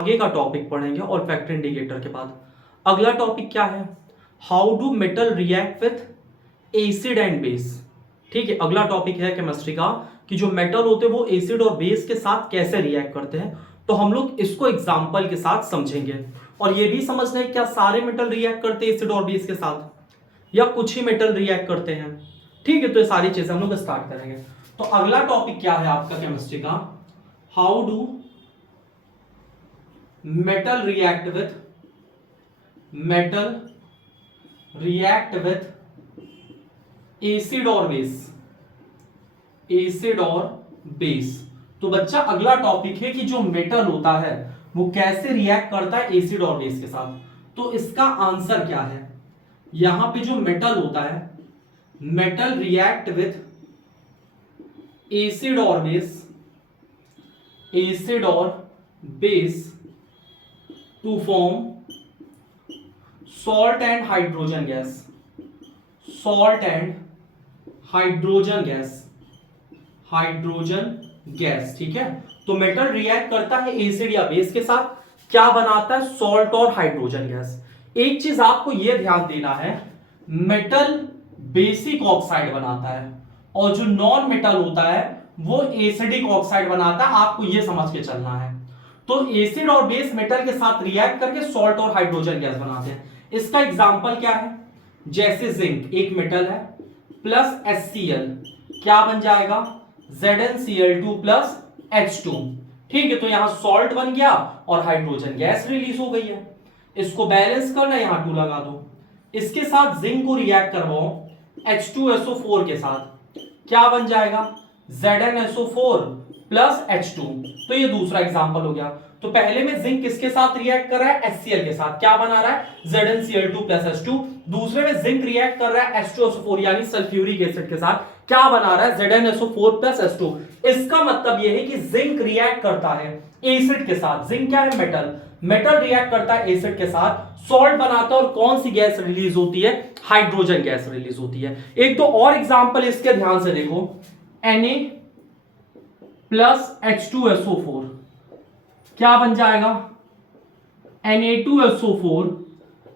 आगे का टॉपिक पढ़ेंगे और फैक्टर इंडिकेटर के बाद अगला टॉपिक क्या है, how do metal react with acid and base. ठीक है, अगला टॉपिक है केमिस्ट्री का कि जो मेटल होते हैं वो एसिड और बेस के साथ कैसे रिएक्ट करते हैं। तो हम लोग इसको एग्जांपल के साथ समझेंगे और ये भी समझना है क्या सारे मेटल रिएक्ट करते हैं एसिड और बेस के साथ या कुछ ही मेटल रिएक्ट करते हैं। ठीक है, तो ये सारी चीजें हम लोग स्टार्ट करेंगे। तो अगला टॉपिक क्या है आपका केमिस्ट्री का, how do metal react with acid और base। तो बच्चा अगला टॉपिक है कि जो मेटल होता है वो कैसे रिएक्ट करता है एसिड और बेस के साथ। तो इसका आंसर क्या है, यहां पे जो मेटल होता है, मेटल रिएक्ट विथ एसिड और base to form salt and hydrogen gas। ठीक है, तो मेटल रिएक्ट करता है एसिड या बेस के साथ, क्या बनाता है, सॉल्ट और हाइड्रोजन गैस। एक चीज आपको यह ध्यान देना है, मेटल बेसिक ऑक्साइड बनाता है और जो नॉन मेटल होता है वो एसिडिक ऑक्साइड बनाता है। आपको यह समझ के चलना है। तो एसिड और बेस मेटल के साथ रिएक्ट करके सॉल्ट और हाइड्रोजन गैस बनाते हैं। इसका एग्जांपल क्या है, जैसे जिंक एक मेटल है प्लस HCl क्या बन जाएगा, ZnCl2 प्लस H2। ठीक है, तो यहां सॉल्ट बन गया और हाइड्रोजन गैस रिलीज हो गई है। इसको बैलेंस करना, यहां 2 लगा दो। इसके साथ जिंक को रिएक्ट करवाओ H2SO4 के साथ, क्या बन जाएगा, ZnSO4 प्लस H2। तो ये दूसरा एग्जांपल हो गया। तो पहले में जिंक किसके साथ रिएक्ट कर रहा है, HCl के साथ, क्या बना रहा है, ZnCl2 प्लस H2। दूसरे में जिंक रिएक्ट कर रहा है H2SO4 यानी सल्फ्यूरिक एसिड के साथ, क्या बना रहा है, ZnSO4 प्लस H2। इसका मतलब यह है कि जिंक रिएक्ट करता है एसिड के साथ। जिंक क्या है, मेटल रिएक्ट करता है एसिड के साथ, सॉल्ट बनाता है और कौन सी गैस रिलीज होती है, हाइड्रोजन गैस रिलीज होती है। एक तो और एग्जांपल इसके ध्यान से देखो, Na प्लस H2SO4 क्या बन जाएगा, Na2SO4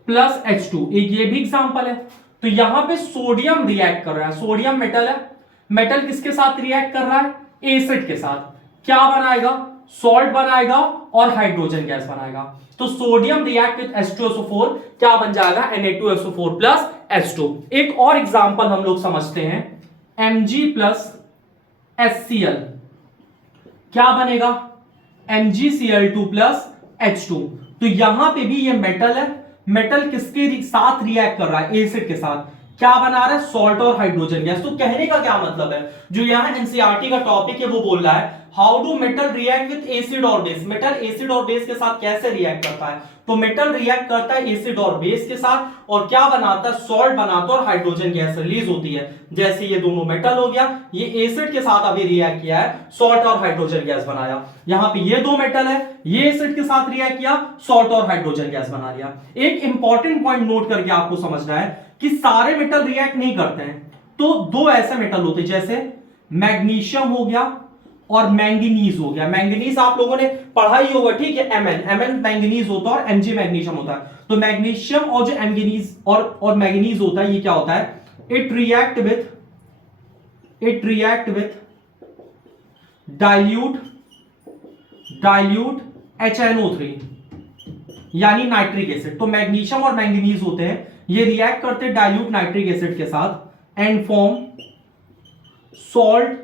प्लस H2। एक ये भी एग्जांपल है। तो यहां पे सोडियम रिएक्ट कर रहा है, सोडियम मेटल है, मेटल किसके साथ रिएक्ट कर रहा है, एसिड के साथ, क्या बनाएगा, सॉल्ट बनाएगा और हाइड्रोजन गैस बनाएगा। तो सोडियम रिएक्ट विद H2SO4 क्या बन जाएगा, Na2SO4 प्लस H2। एक और एग्जांपल हम लोग समझते हैं, Mg प्लस HCl क्या बनेगा, MgCl2 प्लस H2। तो यहां पे भी ये मेटल है, मेटल किसके साथ रिएक्ट कर रहा है, एसिड के साथ, क्या बना रहा है, सॉल्ट और हाइड्रोजन गैस। तो कहने का क्या मतलब है, जो यहां एनसीईआरटी का टॉपिक है वो बोल रहा है how do metal react with acid और बेस। मेटल एसिड और बेस के साथ कैसे रिएक्ट करता है। तो मेटल रिएक्ट करता है एसिड और बेस के साथ और क्या बनाता है, सॉल्ट बनाता है और हाइड्रोजन गैस रिलीज होती है। जैसे ये दोनों मेटल हो गया, ये एसिड के साथ अभी रिएक्ट किया है, सॉल्ट और हाइड्रोजन गैस बनाया। यहां पे ये दो मेटल है, ये एसिड के साथ रिएक्ट किया, सॉल्ट और हाइड्रोजन गैस बना लिया। एक इंपॉर्टेंट पॉइंट नोट करके आपको समझना है कि सारे मेटल रिएक्ट नहीं करते हैं। तो दो ऐसे मेटल होते हैं, जैसे मैग्नीशियम हो गया और मैंगनीज हो गया। मैंगनीज आप लोगों ने पढ़ा ही होगा, ठीक है, Mn मैंगनीज होता है और Mg मैग्नीशियम होता है। तो मैग्नीशियम और जो मैंगनीज और मैंगनीज होता है, ये क्या होता है, it react with dilute HNO3 यानी नाइट्रिक एसिड। तो मैग्नीशियम और मैंगनीज होते हैं, ये रिएक्ट करते हैं डाइल्यूट नाइट्रिक एसिड के साथ and form salt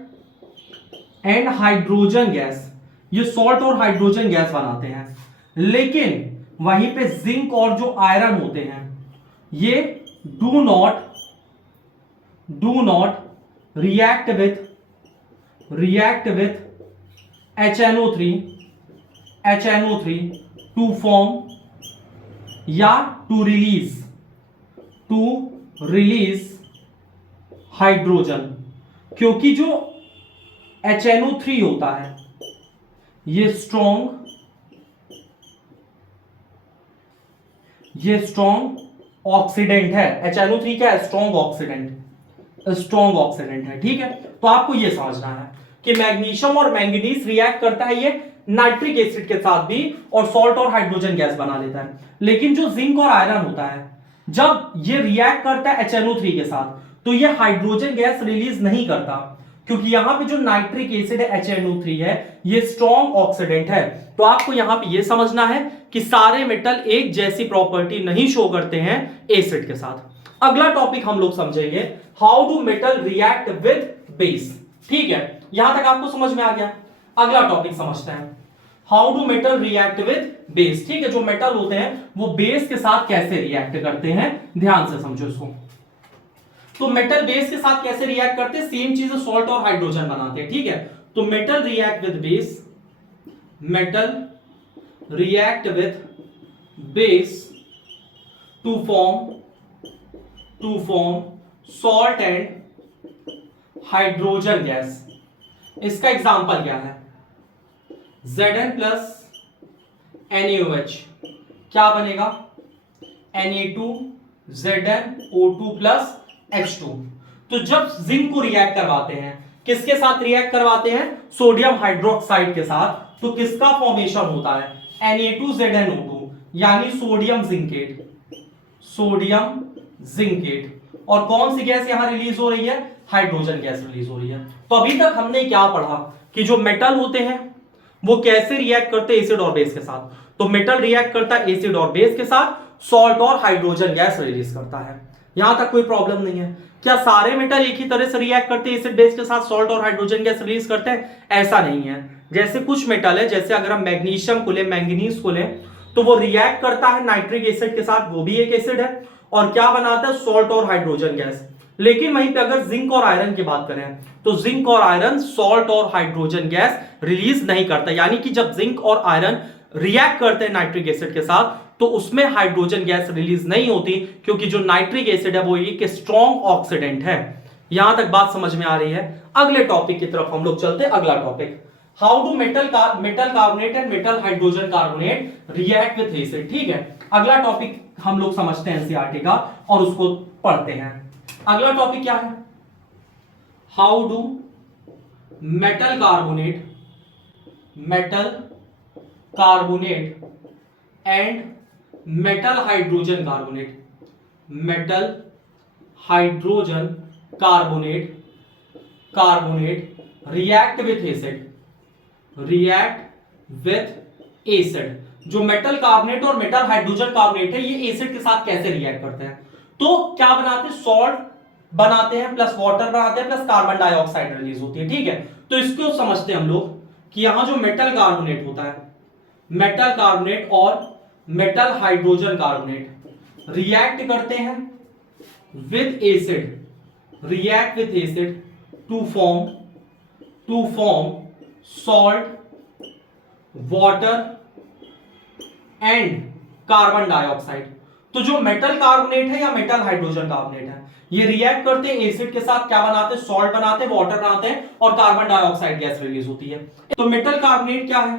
and hydrogen gas. ये सॉल्ट और हाइड्रोजन गैस बनाते हैं। लेकिन वहीं पे जिंक और जो आयरन होते हैं, ये do not react with HNO3 to form या टू रिलीज हाइड्रोजन। क्योंकि जो HNO3 होता है ये स्ट्रॉन्ग ऑक्सीडेंट है। HNO3 क्या है, स्ट्रॉन्ग ऑक्सीडेंट है। ठीक है, तो आपको ये समझना है कि मैग्नीशियम और मैंगनीज रिएक्ट करता है ये नाइट्रिक एसिड के साथ भी और सॉल्ट और हाइड्रोजन गैस बना लेता है। लेकिन जो जिंक और आयरन होता है, जब ये रिएक्ट करता है HNO3 के साथ, तो ये हाइड्रोजन गैस रिलीज नहीं करता, क्योंकि यहां पे जो नाइट्रिक एसिड है HNO3 है, ये स्ट्रॉन्ग ऑक्सीडेंट है। तो आपको यहां पे ये समझना है कि सारे मेटल एक जैसी प्रॉपर्टी नहीं शो करते हैं एसिड के साथ। अगला टॉपिक हम लोग समझेंगे, how do metal react with base. ठीक है, यहां तक आपको समझ में आ गया। अगला टॉपिक समझते हैं, how do metal react with base. ठीक है, जो मेटल होते हैं वो बेस के साथ कैसे रिएक्ट करते हैं, ध्यान से समझो इसको। तो मेटल बेस के साथ कैसे रिएक्ट करते हैं, सेम चीज सॉल्ट और हाइड्रोजन बनाते हैं। ठीक है, तो metal react with base, metal react with base to form salt and hydrogen gas. इसका एग्जांपल क्या है, Zn प्लस NaOH क्या बनेगा, Na2ZnO2 प्लस H2। तो जब जिंक को रिएक्ट करवाते हैं, किसके साथ रिएक्ट करवाते हैं, सोडियम हाइड्रोक्साइड के साथ, तो किसका फॉर्मेशन होता है, Na2ZnO2 यानी सोडियम जिंकेट, सोडियम जिंकेट। और कौन सी गैस यहां रिलीज हो रही है, हाइड्रोजन गैस रिलीज हो रही है। तो अभी तक हमने क्या पढ़ा कि जो मेटल होते हैं वो कैसे रिएक्ट करते हैं एसिड और बेस के साथ। तो मेटल रिएक्ट करता है एसिड और बेस के साथ, सॉल्ट और हाइड्रोजन गैस रिलीज करता है। यहां तक कोई प्रॉब्लम नहीं है। क्या सारे मेटल एक ही तरह से रिएक्ट करते हैं एसिड बेस के साथ, सॉल्ट और हाइड्रोजन गैस रिलीज करते हैं, ऐसा नहीं है। जैसे कुछ मेटल है, जैसे अगर हम मैग्नीशियम को लें, मैंगनीज को लें, तो वो रिएक्ट करता है नाइट्रिक एसिड के साथ, वो भी एक एसिड है, और क्या बनाता है, सॉल्ट और हाइड्रोजन गैस। लेकिन वहीं पे अगर जिंक और आयरन की बात करें, तो जिंक और आयरन सॉल्ट और हाइड्रोजन गैस रिलीज नहीं करता। यानी कि जब जिंक और आयरन रिएक्ट करते हैं नाइट्रिक एसिड के साथ, तो उसमें हाइड्रोजन गैस रिलीज नहीं होती, क्योंकि जो नाइट्रिक एसिड है वो एक स्ट्रॉन्ग ऑक्सीडेंट है। यहां तक बात समझ में आ रही है। अगले टॉपिक की तरफ हम लोग चलते हैं। अगला topic, how do metal carbonate and metal hydrogen carbonate react with acid. ठीक है, अगला टॉपिक हम लोग समझते हैं एनसीईआरटी का और उसको पढ़ते हैं। अगला टॉपिक क्या है, how do metal carbonate and metal hydrogen carbonate react with acid. जो मेटल कार्बोनेट और मेटल हाइड्रोजन कार्बोनेट है, ये एसिड के साथ कैसे रिएक्ट करते हैं, तो क्या बनाते हैं, सॉल्ट बनाते हैं प्लस वाटर बनाते हैं प्लस कार्बन डाइऑक्साइड रिलीज होती है। ठीक है, तो इसको समझते हैं हम लोग कि यहां जो मेटल कार्बोनेट होता है, मेटल कार्बोनेट और मेटल हाइड्रोजन कार्बोनेट रिएक्ट करते हैं with acid to form salt, water and carbon dioxide. तो जो मेटल कार्बोनेट है या मेटल हाइड्रोजन कार्बोनेट है, ये रिएक्ट करते हैं एसिड के साथ, क्या बनाते हैं, सॉल्ट बनाते हैं, वाटर बनाते हैं और कार्बन डाइऑक्साइड गैस रिलीज होती है। तो मेटल कार्बोनेट क्या है,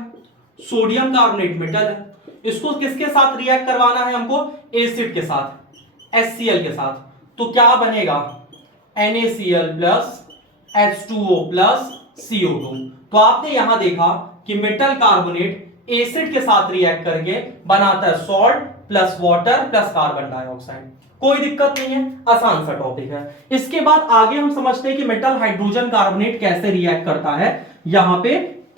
सोडियम कार्बोनेट मेटल है। इसको किसके साथ रिएक्ट करवाना है हमको, एसिड के साथ, HCl के साथ। तो क्या बनेगा, NaCl plus H2O plus CO2। तो आपने यहां देखा कि मेटल कार्बोनेट एसिड के साथ रिएक्ट करके बनाता है salt plus water plus carbon dioxide. कोई दिक्कत नहीं है, आसान सा टॉपिक है। इसके बाद आगे हम समझते हैं कि मेटल हाइड्रोजन कार्बोनेट कैसे रिएक्ट करता है यहां पे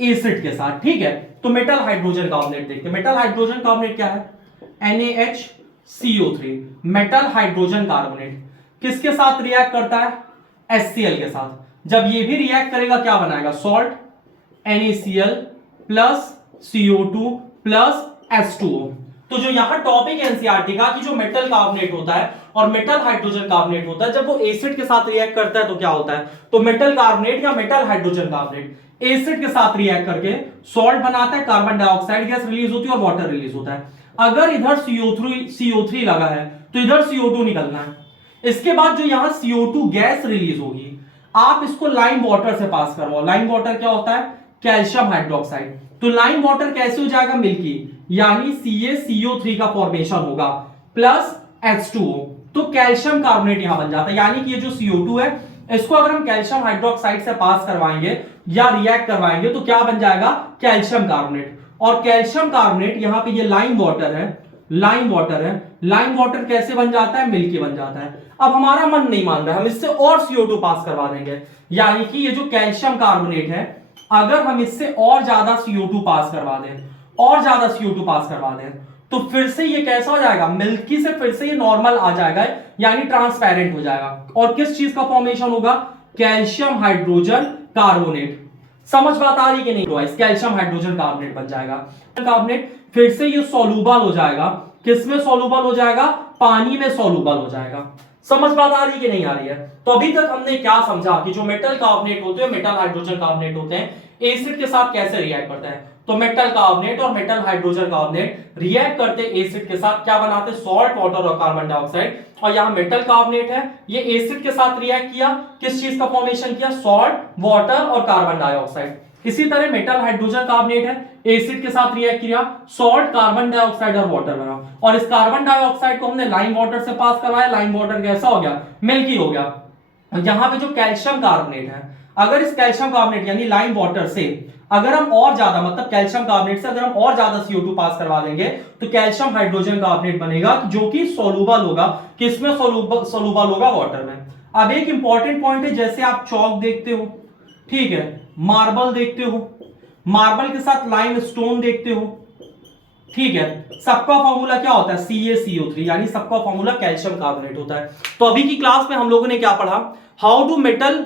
एसिड के साथ। ठीक है, तो मेटल हाइड्रोजन कार्बोनेट देखते हैं। मेटल हाइड्रोजन कार्बोनेट क्या है, NaHCO3। मेटल हाइड्रोजन कार्बोनेट किसके साथ रिएक्ट करता है, HCl के साथ। जब ये भी रिएक्ट करेगा क्या बनाएगा, salt, NaCl plus CO2 plus H2O। तो जो यहां टॉपिक है एनसीईआरटी का कि जो मेटल कार्बोनेट होता है और मेटल हाइड्रोजन कार्बोनेट होता है, जब वो एसिड के साथ रिएक्ट करता है तो क्या होता है, तो मेटल कार्बोनेट या मेटल हाइड्रोजन कार्बोनेट एसिड के साथ रिएक्ट करके सॉल्ट बनाता है, कार्बन डाइऑक्साइड गैस रिलीज होती है और वाटर रिलीज होता है। अगर इधर CO3 लगा है तो इधर CO2 निकलना है। इसके बाद जो यहां CO2 गैस रिलीज होगी, आप इसको लाइम वाटर से पास करवाओ। लाइम वाटर क्या होता है, कैल्शियम हाइड्रोक्साइड। तो लाइम वाटर कैसे हो जाएगा, मिल्की, यानी CaCO3 का फॉर्मेशन होगा प्लस H2O। तो कैल्शियम कार्बोनेट यहां बन जाता है। यानी कि ये जो CO2 है, इसको अगर हम कैल्शियम हाइड्रोक्साइड से पास करवाएंगे या रिएक्ट करवाएंगे तो क्या बन जाएगा, कैल्शियम कार्बोनेट। और कैल्शियम कार्बोनेट यहां पे ये लाइम वाटर है, लाइम वाटर है, लाइम वाटर कैसे बन जाता है, मिल्की बन जाता है। अब हमारा मन नहीं मान रहा है, हम इससे और CO2 पास करवा देंगे, यानी कि ये जो कैल्शियम कार्बोनेट है अगर हम इससे और ज्यादा CO2 पास करवा दें, और ज्यादा CO2 पास करवा दें, तो फिर से ये कैसा हो जाएगा, मिल्की से फिर से ये नॉर्मल आ जाएगा, यानी ट्रांसपेरेंट हो जाएगा। और किस चीज का फॉर्मेशन होगा, कैल्शियम हाइड्रोजन कार्बोनेट। समझ बात आ रही कि नहीं गाइस, कैल्शियम हाइड्रोजन कार्बोनेट बन जाएगा। कार्बोनेट फिर से ये सोलूबल हो जाएगा, किसमें सोलूबल हो जाएगा, पानी में सोलूबल हो जाएगा। समझ बात आ रही कि नहीं आ रही है। तो अभी तक हमने क्या समझा कि जो मेटल कार्बोनेट होते हैं, मेटल हाइड्रोजन कार्बोनेट होते हैं, एसिड के साथ कैसे रिएक्ट करते हैं। तो मेटल कार्बोनेट और मेटल हाइड्रोजन कार्बोनेट रिएक्ट करते एसिड के साथ, क्या बनाते, सॉल्ट वाटर और कार्बन डाइऑक्साइड। और यहां मेटल कार्बोनेट है, ये एसिड के साथ रिएक्ट किया, किस चीज का फॉर्मेशन किया, सॉल्ट वाटर और कार्बन डाइऑक्साइड। इसी तरह मेटल हाइड्रोजन कार्बोनेट है, एसिड के साथ रिएक्ट किया, सॉल्ट कार्बन डाइऑक्साइड और वाटर बना। और इस कार्बन डाइऑक्साइड को हमने लाइम वाटर से पास करवाया, लाइम वाटर कैसा हो गया, मिल्की हो गया। यहां पे जो कैल्शियम कार्बोनेट है, अगर इस कैल्शियम कार्बोनेट यानी लाइम वाटर से अगर हम और ज्यादा, मतलब कैल्शियम कार्बोनेट से अगर हम और ज्यादा CO2 पास करवा देंगे तो कैल्शियम हाइड्रोजन कार्बोनेट बनेगा, जो कि सोलूबल होगा, किसमें सोलूबल होगा, वाटर में। अब एक इंपॉर्टेंट पॉइंट है, जैसे आप चौक देखते हो, ठीक है, मार्बल देखते हो, मार्बल के साथ लाइम स्टोन देखते हो, ठीक है, सबका फॉर्मूला क्या होता है, CaCO3, यानी सबका फॉर्मूला कैल्शियम कार्बोनेट होता है। तो अभी की क्लास में हम लोगों ने क्या पढ़ा, how do metal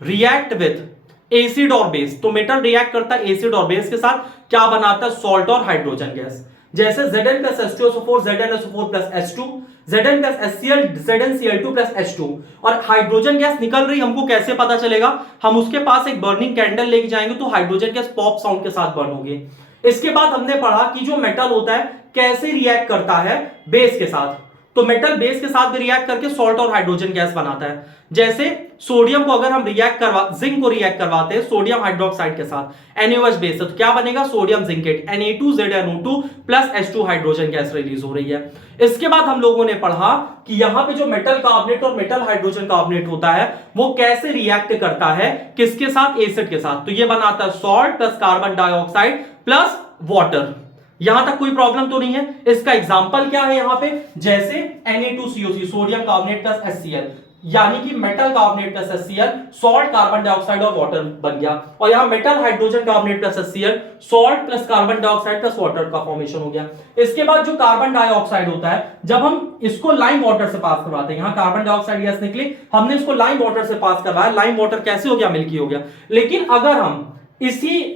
react with acid और बेस। तो मेटल रिएक्ट करता है एसिड और बेस के साथ, क्या बनाता है, सॉल्ट और हाइड्रोजन गैस। जैसे Zn plus H2SO4 ZnSO4 plus H2, Zn plus HCl ZnCl2 plus H2। और हाइड्रोजन गैस निकल रही, हमको कैसे पता चलेगा, हम उसके पास एक बर्निंग कैंडल लेके जाएंगे तो हाइड्रोजन गैस पॉप साउंड के साथ बर्न होगी। इसके बाद हमने पढ़ा कि जो मेटल होता है कैसे रिएक्ट करता है बेस के साथ। तो मेटल बेस के साथ भी रिएक्ट करके सॉल्ट और हाइड्रोजन गैस बनाता है। जैसे सोडियम को अगर हम जिंक को रिएक्ट करवाते हैं सोडियम हाइड्रोक्साइड के साथ, NaOH बेस है, तो क्या बनेगा, sodium zincate, Na2ZnO2 plus H2 hydrogen gas release हो रही है। इसके बाद हम लोगों ने पढ़ा कि यहां पे जो मेटल कार्बोनेट और मेटल हाइड्रोजन कार्बोनेट होता है वो कैसे रिएक्ट करता है, किसके साथ, एसिड के साथ। तो ये बनाता है salt plus carbon dioxide plus water. यहां तक कोई प्रॉब्लम तो नहीं है। इसका एग्जांपल क्या है यहां पे, जैसे Na2CO3 sodium carbonate plus HCl, यानी कि metal carbonate plus HCl, salt carbon dioxide और वाटर बन गया। और यहां metal hydrogen carbonate plus HCl, salt plus carbon dioxide plus water का फॉर्मेशन हो गया। इसके बाद जो कार्बन डाइऑक्साइड होता है, जब हम इसको लाइम वाटर से पास करवाते हैं, यहां कार्बन डाइऑक्साइड गैस निकली, हमने इसको लाइम वाटर से पास करवाया, लाइम वाटर कैसे हो गया, मिल्की हो गया। लेकिन अगर हम इसी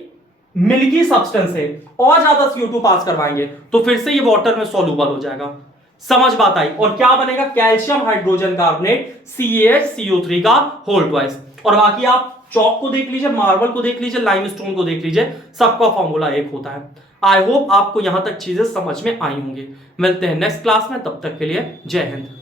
मिल्की सब्सटेंस से और ज्यादा CO2 पास करवाएंगे तो फिर से ये वाटर में सोलूबल हो जाएगा। समझ बात आई। और क्या बनेगा, कैल्शियम हाइड्रोजन कार्बोनेट CaCO3 का होल ट्वाइस। और बाकी आप चौक को देख लीजिए, मार्बल को देख लीजिए, लाइमस्टोन को देख लीजिए, सबका फॉर्मूला एक होता है। आई होप आपको यहां तक चीजें समझ में आई होंगी। मिलते हैं नेक्स्ट क्लास में, तब तक के लिए जय हिंद।